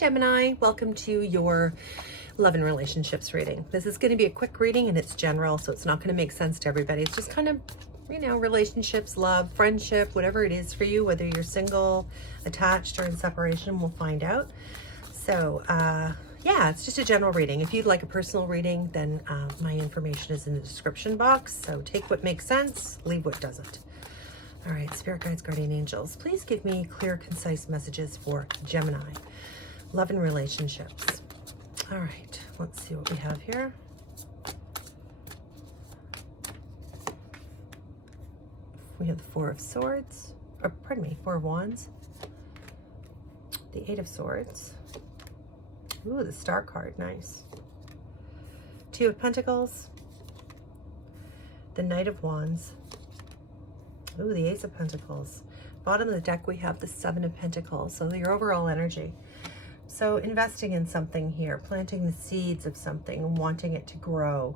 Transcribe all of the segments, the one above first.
Gemini, welcome to your love and relationships reading. This is going to be a quick reading and it's general, so it's not going to make sense to everybody. It's just kind of, relationships, love, friendship, whatever it is for you, whether you're single, attached, or in separation, we'll find out. So, yeah, it's just a general reading. If you'd like a personal reading, then my information is in the description box. So take what makes sense, leave what doesn't. All right, Spirit Guides, Guardian Angels, please give me clear, concise messages for Gemini. Love and relationships. All right, let's see what we have here. We have the Four of Swords, or pardon me, Four of Wands. The Eight of Swords. Ooh, the Star card, nice. Two of Pentacles. The Knight of Wands. Ooh, the Ace of Pentacles. Bottom of the deck, we have the Seven of Pentacles. So your overall energy. So investing in something here, planting the seeds of something and wanting it to grow.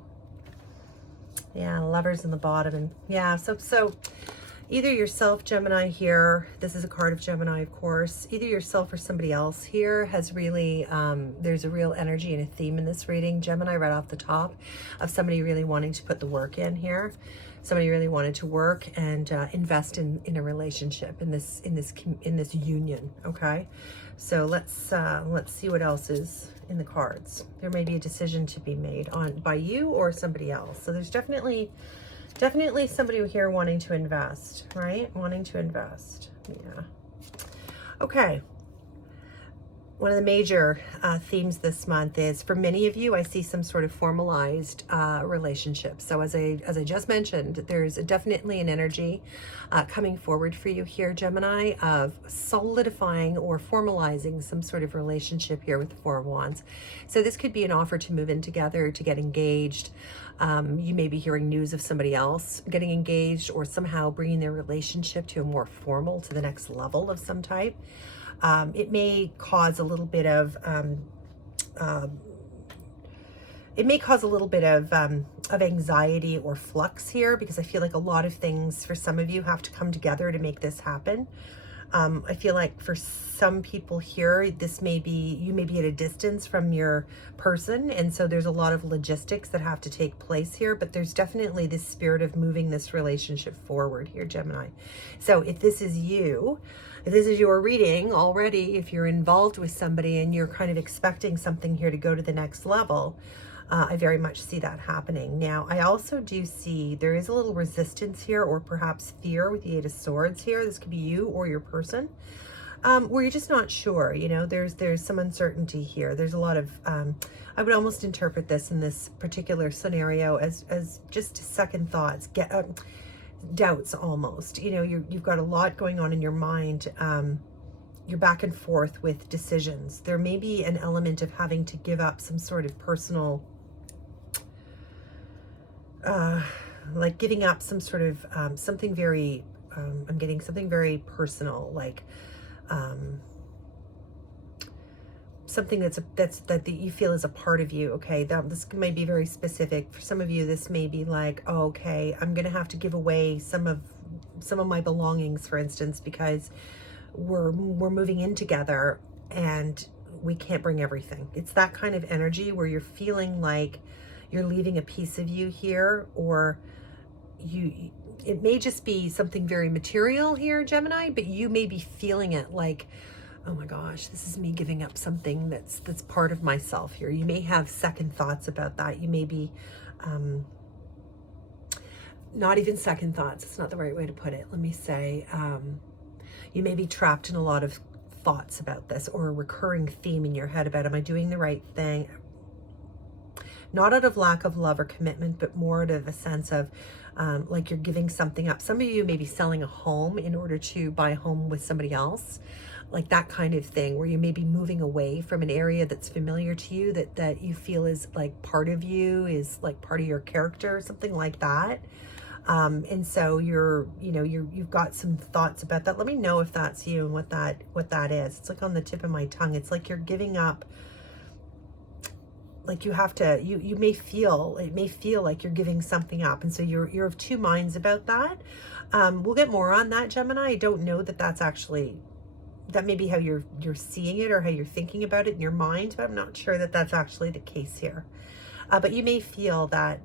Yeah, Lovers in the bottom. And yeah, so either yourself, Gemini, here, this is a card of Gemini, of course, either yourself or somebody else here has really, there's a real energy and a theme in this reading. Gemini right off the top of somebody really wanting to put the work in here. Somebody really wanted to work and invest in a relationship, in this union. Okay, so let's see what else is in the cards. There may be a decision to be made by you or somebody else. So there's definitely somebody here wanting to invest, right? Wanting to invest. Yeah. Okay. One of the major themes this month is, for many of you, I see some sort of formalized relationship. So as I just mentioned, there's definitely an energy coming forward for you here, Gemini, of solidifying or formalizing some sort of relationship here with the Four of Wands. So this could be an offer to move in together, to get engaged. You may be hearing news of somebody else getting engaged, or somehow bringing their relationship to a more formal, to the next level of some type. It may cause a little bit of anxiety or flux here, because I feel like a lot of things for some of you have to come together to make this happen. I feel like for some people here, you may be at a distance from your person, and so there's a lot of logistics that have to take place here, but there's definitely this spirit of moving this relationship forward here, Gemini. So if this is you, if this is your reading already, if you're involved with somebody and you're kind of expecting something here to go to the next level, I very much see that happening. Now, I also do see there is a little resistance here, or perhaps fear with the Eight of Swords here. This could be you or your person, where you're just not sure. There's some uncertainty here. There's a lot of, I would almost interpret this in this particular scenario as just second thoughts, doubts almost. You've got a lot going on in your mind. You're back and forth with decisions. There may be an element of having to give up some sort of personal, like giving up some sort of something very, I'm getting something very personal, like something that you feel is a part of you. Okay, this may be very specific. For some of you, this may be like, oh, okay, I'm gonna have to give away some of my belongings, for instance, because we're moving in together and we can't bring everything. It's that kind of energy where you're feeling like you're leaving a piece of you here, or it may just be something very material here, Gemini, but you may be feeling it like, oh my gosh, this is me giving up something that's part of myself here. You may have second thoughts about that. You may be not even second thoughts, it's not the right way to put it. Let me say, you may be trapped in a lot of thoughts about this, or a recurring theme in your head about, am I doing the right thing? Not out of lack of love or commitment, but more out of a sense of like you're giving something up. Some of you may be selling a home in order to buy a home with somebody else, like that kind of thing, where you may be moving away from an area that's familiar to you, that you feel is like part of you, is like part of your character, something like that. And so you've got some thoughts about that. Let me know if that's you and what that is. It's like on the tip of my tongue. It's like you're giving up, like you have to, it may feel like you're giving something up. And so you're of two minds about that. We'll get more on that, Gemini. I don't know that that's actually that may be how you're seeing it or how you're thinking about it in your mind, but I'm not sure that that's actually the case here. But you may feel that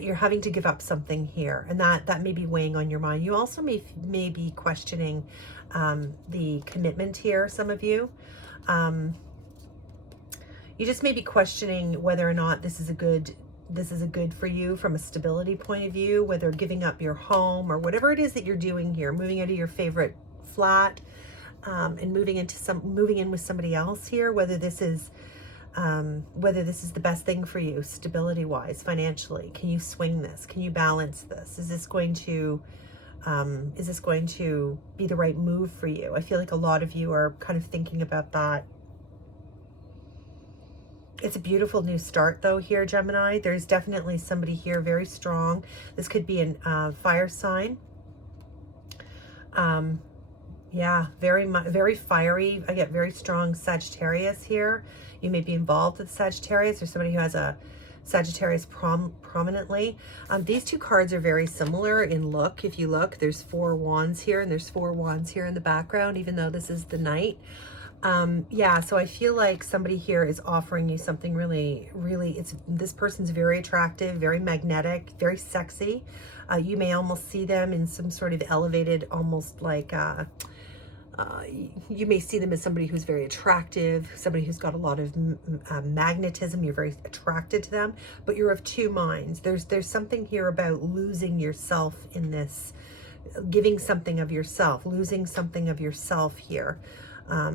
you're having to give up something here, and that may be weighing on your mind. You also may be questioning the commitment here, some of you. You just may be questioning whether or not this is a good for you from a stability point of view, whether giving up your home or whatever it is that you're doing here, moving out of your favorite flat, and moving in with somebody else here, whether this is the best thing for you stability wise, financially. Can you swing this? Can you balance this? Is this going to be the right move for you? I feel like a lot of you are kind of thinking about that. It's a beautiful new start though here, Gemini. There's definitely somebody here very strong. This could be a fire sign. Yeah, very fiery. I get very strong Sagittarius here. You may be involved with Sagittarius or somebody who has a Sagittarius prominently. These two cards are very similar in look. If you look, there's 4 wands here and there's 4 wands here in the background, even though this is the Knight. Yeah, so I feel like somebody here is offering you something really, this person's very attractive, very magnetic, very sexy. You may almost see them in some sort of elevated, almost like, you may see them as somebody who's very attractive, somebody who's got a lot of magnetism. You're very attracted to them, but you're of two minds. There's something here about losing yourself in this, giving something of yourself, losing something of yourself here.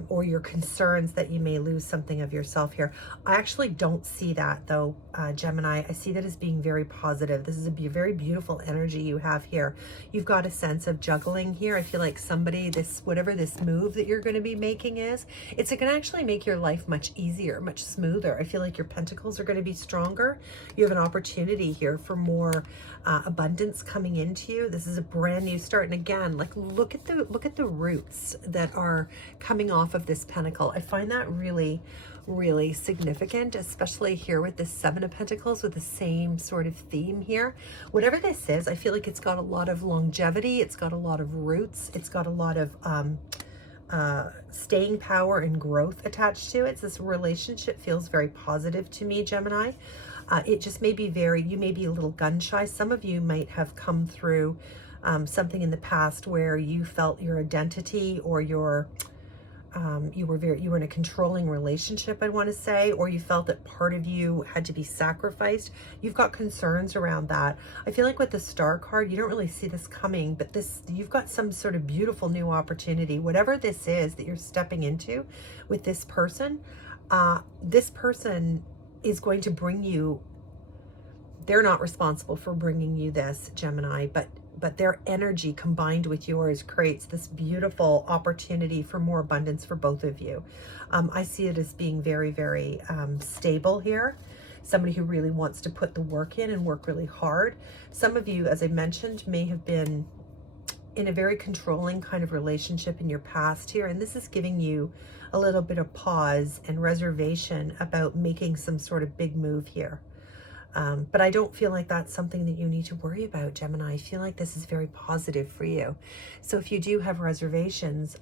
Or your concerns that you may lose something of yourself here. I actually don't see that though, Gemini. I see that as being very positive. This is a very beautiful energy you have here. You've got a sense of juggling here. I feel like somebody, whatever this move that you're going to be making is, it's going to actually make your life much easier, much smoother. I feel like your pentacles are going to be stronger. You have an opportunity here for more abundance coming into you. This is a brand new start. And again, like look at the roots that are coming off of this pentacle. I find that really, really significant, especially here with this 7 of Pentacles with the same sort of theme here. Whatever this is, I feel like it's got a lot of longevity. It's got a lot of roots. It's got a lot of staying power and growth attached to it. This relationship feels very positive to me, Gemini. It just may be you may be a little gun shy. Some of you might have come through something in the past where you felt your identity or your you were in a controlling relationship, I want to say, or you felt that part of you had to be sacrificed. You've got concerns around that. I feel like with the Star card, you don't really see this coming, but you've got some sort of beautiful new opportunity. Whatever this is that you're stepping into with this person is going to bring you, they're not responsible for bringing you this, Gemini, but their energy combined with yours creates this beautiful opportunity for more abundance for both of you. I see it as being very, very stable here. Somebody who really wants to put the work in and work really hard. Some of you, as I mentioned, may have been in a very controlling kind of relationship in your past here, and this is giving you a little bit of pause and reservation about making some sort of big move here. But I don't feel like that's something that you need to worry about, Gemini. I feel like this is very positive for you. So if you do have reservations,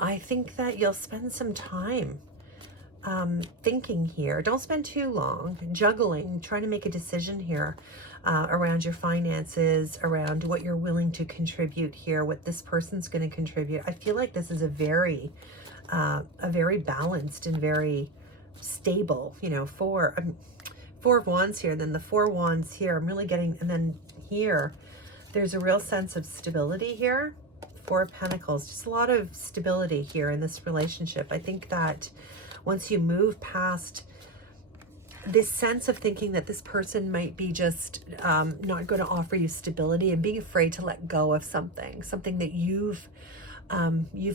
I think that you'll spend some time thinking here. Don't spend too long juggling, trying to make a decision here around your finances, around what you're willing to contribute here, what this person's going to contribute. I feel like this is a very balanced and very stable, you know, Four of Wands here, then the 4 Wands here. I'm really getting, and then here, there's a real sense of stability here. 4 of Pentacles, just a lot of stability here in this relationship. I think that once you move past this sense of thinking that this person might be just not going to offer you stability and being afraid to let go of something that you've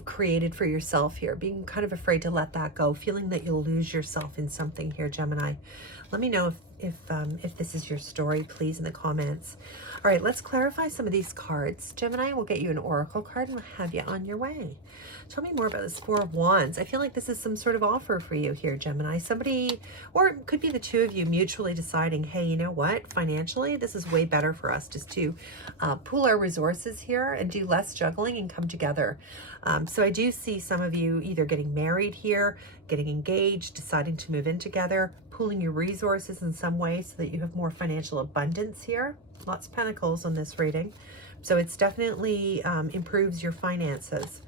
created for yourself here, being kind of afraid to let that go, feeling that you'll lose yourself in something here, Gemini. Let me know if this is your story, please, in the comments. All right, let's clarify some of these cards. Gemini, we'll get you an oracle card and we'll have you on your way. Tell me more about this Four of Wands. I feel like this is some sort of offer for you here, Gemini. Somebody, or it could be the two of you mutually deciding, hey, you know what? Financially, this is way better for us just to pool our resources here and do less juggling and come together. So I do see some of you either getting married here, getting engaged, deciding to move in together, pooling your resources in some way so that you have more financial abundance here. Lots of pentacles on this reading. So it's definitely improves your finances.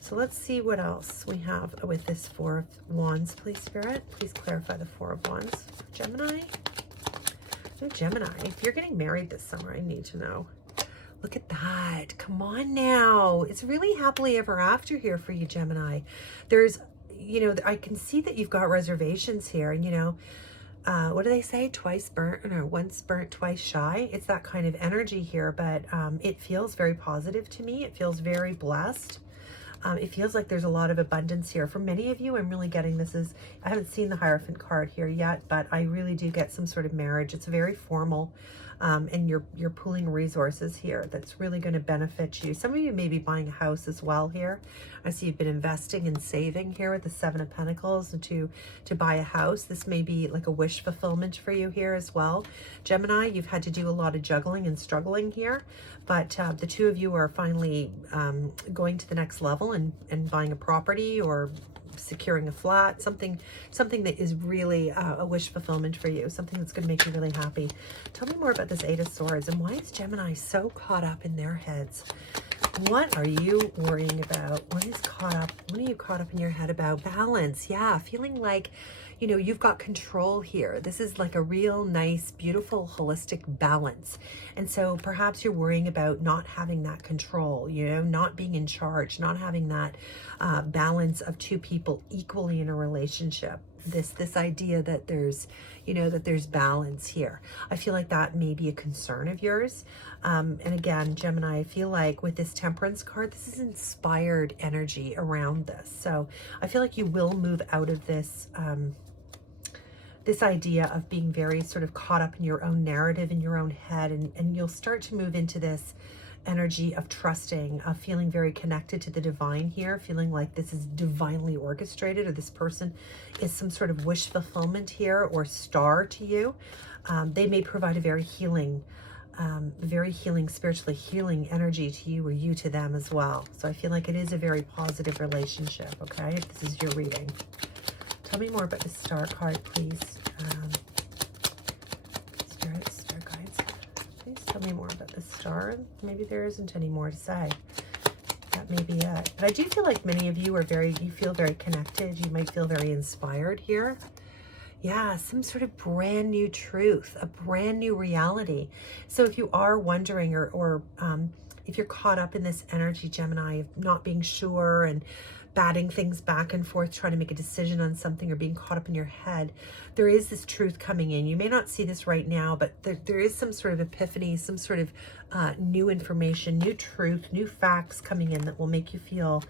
So let's see what else we have with this Four of Wands, please, Spirit. Please clarify the Four of Wands for Gemini. Oh, Gemini, if you're getting married this summer, I need to know. Look at that. Come on now. It's really happily ever after here for you, Gemini. There's, you know, I can see that you've got reservations here. And, you know, what do they say? Twice burnt, or once burnt, twice shy. It's that kind of energy here, but it feels very positive to me. It feels very blessed. It feels like there's a lot of abundance here. For many of you, I'm really getting this is, I haven't seen the Hierophant card here yet, but I really do get some sort of marriage. It's very formal, and you're pooling resources here. That's really going to benefit you. Some of you may be buying a house as well here. I see you've been investing and saving here with the Seven of Pentacles and to buy a house. This may be like a wish fulfillment for you here as well. Gemini, you've had to do a lot of juggling and struggling here, but the two of you are finally going to the next level and buying a property or securing a flat, something that is really a wish fulfillment for you, something that's going to make you really happy. Tell me more about this Eight of Swords, and why is Gemini so caught up in their heads? What are you worrying about? What are you caught up in your head about? Balance. Yeah, feeling like, you know, you've got control here. This is like a real nice, beautiful, holistic balance. And so perhaps you're worrying about not having that control, you know, not being in charge, not having that balance of two people equally in a relationship. This idea that there's, you know, that there's balance here. I feel like that may be a concern of yours. And again, Gemini, I feel like with this Temperance card, this is inspired energy around this. So I feel like you will move out of this, this idea of being very sort of caught up in your own narrative, in your own head, and you'll start to move into this energy of trusting, of feeling very connected to the divine here, feeling like this is divinely orchestrated, or this person is some sort of wish fulfillment here or star to you. They may provide a very healing, spiritually healing energy to you, or you to them as well. So I feel like it is a very positive relationship, okay? If this is your reading. Tell me more about the Star card, please. Spirit, Star guides. Please tell me more about the Star. Maybe there isn't any more to say. That may be it. But I do feel like many of you are you feel very connected. You might feel very inspired here. Yeah, some sort of brand new truth, a brand new reality. So if you are wondering, or if you're caught up in this energy, Gemini, of not being sure and batting things back and forth, trying to make a decision on something, or being caught up in your head, there is this truth coming in. You may not see this right now, but there is some sort of epiphany, some sort of new information, new truth, new facts coming in that will make you feel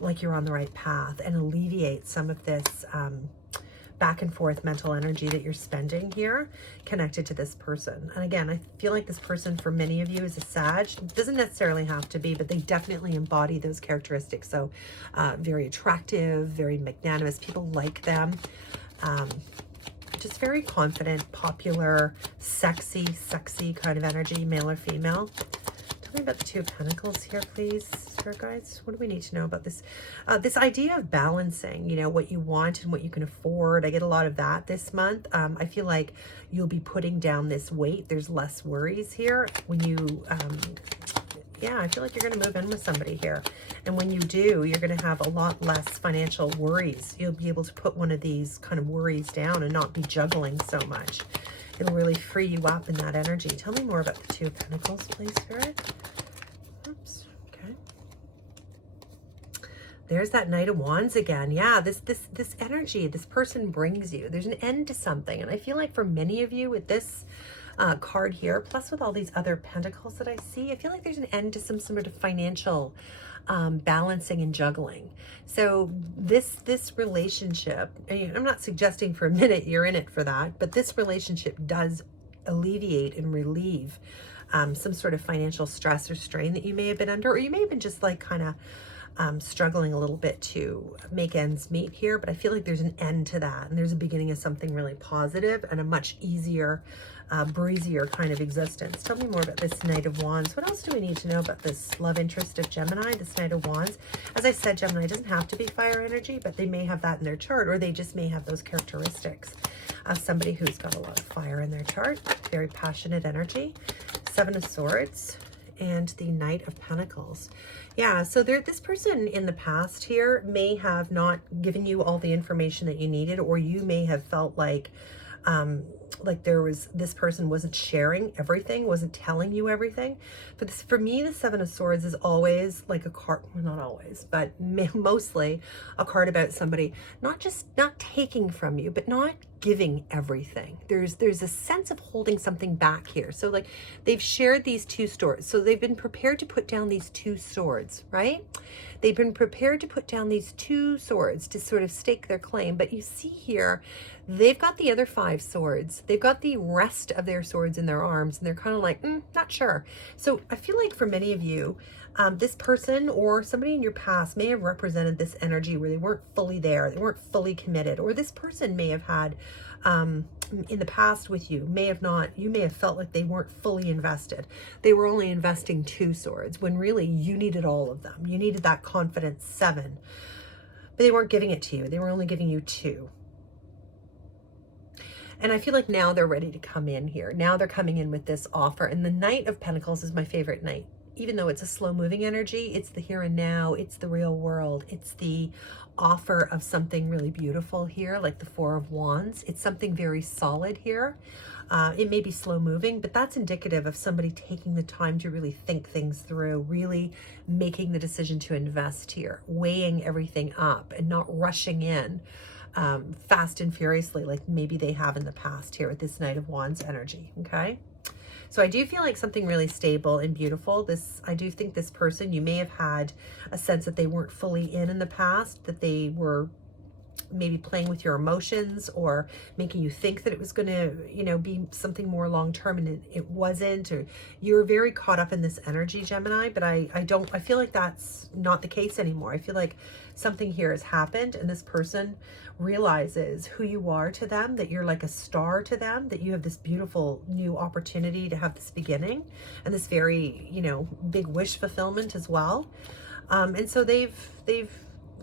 like you're on the right path and alleviate some of this back and forth mental energy that you're spending here connected to this person. And again, I feel like this person for many of you is a Sag. It doesn't necessarily have to be, but they definitely embody those characteristics. So very attractive, very magnanimous. People like them. Just very confident, popular, sexy kind of energy, male or female. Tell me about the Two of Pentacles here, please, Spirit guides. What do we need to know about this? This idea of balancing, you know, what you want and what you can afford. I get a lot of that this month. I feel like you'll be putting down this weight. There's less worries here when you, yeah, I feel like you're going to move in with somebody here. And when you do, you're going to have a lot less financial worries. You'll be able to put one of these kind of worries down and not be juggling so much. It'll really free you up in that energy. Tell me more about the Two of Pentacles, please, Spirit. Oops. Okay. There's that Knight of Wands again. Yeah, this energy, this person brings you. There's an end to something. And I feel like for many of you with this card here, plus with all these other pentacles that I see, I feel like there's an end to some sort of financial balancing and juggling. So this relationship, I'm not suggesting for a minute you're in it for that, but this relationship does alleviate and relieve some sort of financial stress or strain that you may have been under, or you may have been just like kind of struggling a little bit to make ends meet here. But I feel like there's an end to that, and there's a beginning of something really positive and a much easier, breezier kind of existence. Tell me more about this Knight of Wands. What else do we need to know about this love interest of Gemini, this Knight of Wands? As I said, Gemini doesn't have to be fire energy, but they may have that in their chart, or they just may have those characteristics of somebody who's got a lot of fire in their chart. Very passionate energy. Seven of Swords and the Knight of Pentacles. Yeah, so this person in the past here may have not given you all the information that you needed, or you may have felt like this person wasn't sharing everything, wasn't telling you everything. But for me, the Seven of Swords is always like a card, well, not always, but mostly a card about somebody not taking from you, but not giving everything. There's a sense of holding something back here. So like they've shared these two swords. So they've been prepared to put down these two swords, right? They've been prepared to put down these two swords to sort of stake their claim. But you see here, they've got the other 5 swords. They've got the rest of their swords in their arms, and they're kind of like, not sure. So I feel like for many of you, this person or somebody in your past may have represented this energy where they weren't fully there, they weren't fully committed, or this person may have had in the past with you, you may have felt like they weren't fully invested. They were only investing 2 swords when really you needed all of them. You needed that confidence 7, but they weren't giving it to you. They were only giving you 2. And I feel like now they're ready to come in here. Now they're coming in with this offer. And the Knight of Pentacles is my favorite knight. Even though it's a slow moving energy, it's the here and now, it's the real world. It's the offer of something really beautiful here, like the 4 of Wands. It's something very solid here. It may be slow moving, but that's indicative of somebody taking the time to really think things through, really making the decision to invest here, weighing everything up and not rushing in fast and furiously like maybe they have in the past here with this Knight of Wands energy, okay? So I do feel like something really stable and beautiful. I do think this person, you may have had a sense that they weren't fully in the past, that they were maybe playing with your emotions or making you think that it was going to, be something more long-term, and it wasn't, or you're very caught up in this energy, Gemini. But I feel like that's not the case anymore. I feel like something here has happened, and this person realizes who you are to them, that you're like a star to them, that you have this beautiful new opportunity to have this beginning and this very, big wish fulfillment as well. And so they've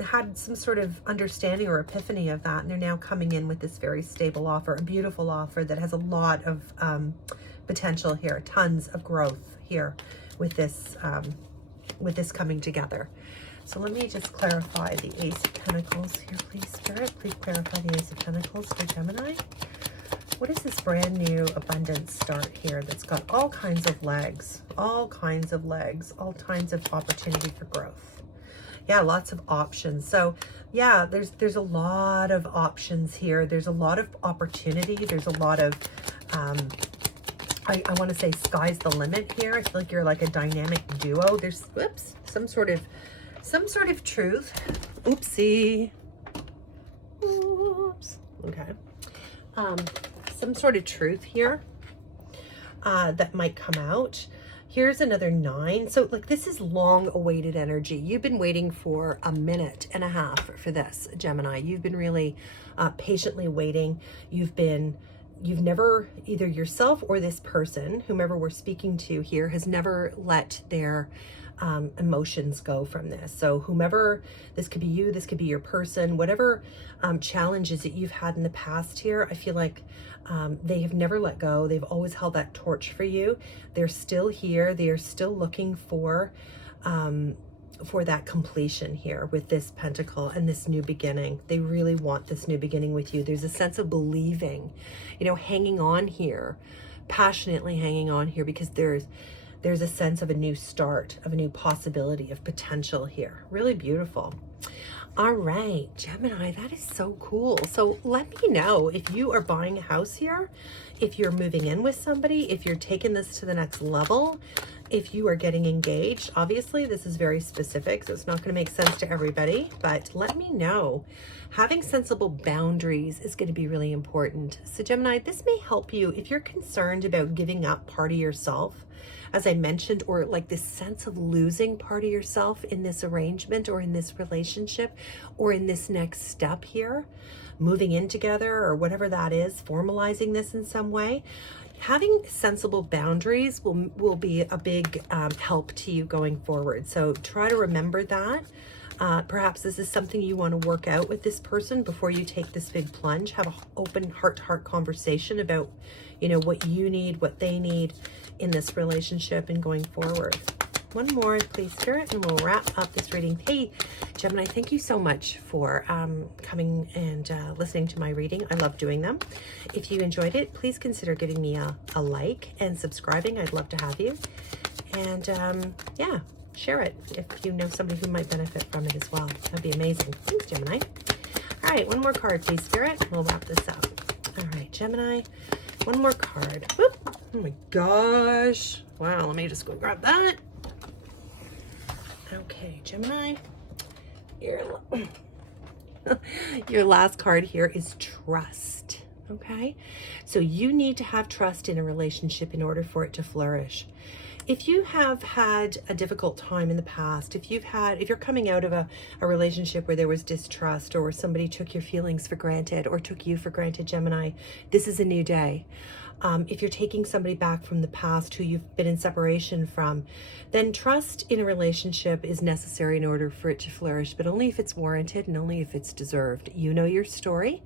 had some sort of understanding or epiphany of that, and they're now coming in with this very stable offer, a beautiful offer that has a lot of potential here, tons of growth here with this coming together. So let me just clarify the Ace of Pentacles here, please, Spirit. Please clarify the Ace of Pentacles for Gemini. What is this brand new abundance start here that's got all kinds of legs, all kinds of opportunity for growth? Yeah, lots of options. So yeah, there's a lot of options here. There's a lot of opportunity. There's a lot of, I want to say sky's the limit here. I feel like you're like a dynamic duo. There's, whoops, some sort of truth. Oopsie. Oops. Okay. Some sort of truth here that might come out. Here's another 9. So like this is long awaited energy. You've been waiting for a minute and a half for this, Gemini. You've been really patiently waiting. You've never, either yourself or this person, whomever we're speaking to here, has never let their emotions go from this. So whomever, this could be you, this could be your person, whatever challenges that you've had in the past here, I feel like they have never let go. They've always held that torch for you. They're still here. They are still looking for that completion here with this pentacle and this new beginning. They really want this new beginning with you. There's a sense of believing, hanging on here, passionately hanging on here, because there's a sense of a new start, of a new possibility, of potential here. Really beautiful. All right, Gemini, that is so cool. So let me know if you are buying a house here, if you're moving in with somebody, if you're taking this to the next level. if you are getting engaged. Obviously, this is very specific, so it's not going to make sense to everybody, but let me know. Having sensible boundaries is going to be really important. So Gemini, this may help you if you're concerned about giving up part of yourself, as I mentioned, or like this sense of losing part of yourself in this arrangement or in this relationship or in this next step here, moving in together or whatever that is, formalizing this in some way. Having sensible boundaries will be a big help to you going forward. So try to remember that. Perhaps this is something you want to work out with this person before you take this big plunge. Have an open heart-to-heart conversation about, you know, what you need, what they need in this relationship and going forward. One more, please, Spirit, and we'll wrap up this reading. Hey, Gemini, thank you so much for coming and listening to my reading. I love doing them. If you enjoyed it, please consider giving me a like and subscribing. I'd love to have you. And yeah, share it if you know somebody who might benefit from it as well. That'd be amazing. Thanks, Gemini. All right, one more card, please, Spirit. We'll wrap this up. All right, Gemini, one more card. Whoop. Oh my gosh. Wow, let me just go grab that. Okay, Gemini, your last card here is trust, okay? So you need to have trust in a relationship in order for it to flourish. If you have had a difficult time in the past, if you're coming out of a relationship where there was distrust or somebody took your feelings for granted or took you for granted, Gemini, this is a new day. If you're taking somebody back from the past who you've been in separation from, then trust in a relationship is necessary in order for it to flourish, but only if it's warranted and only if it's deserved. You know your story.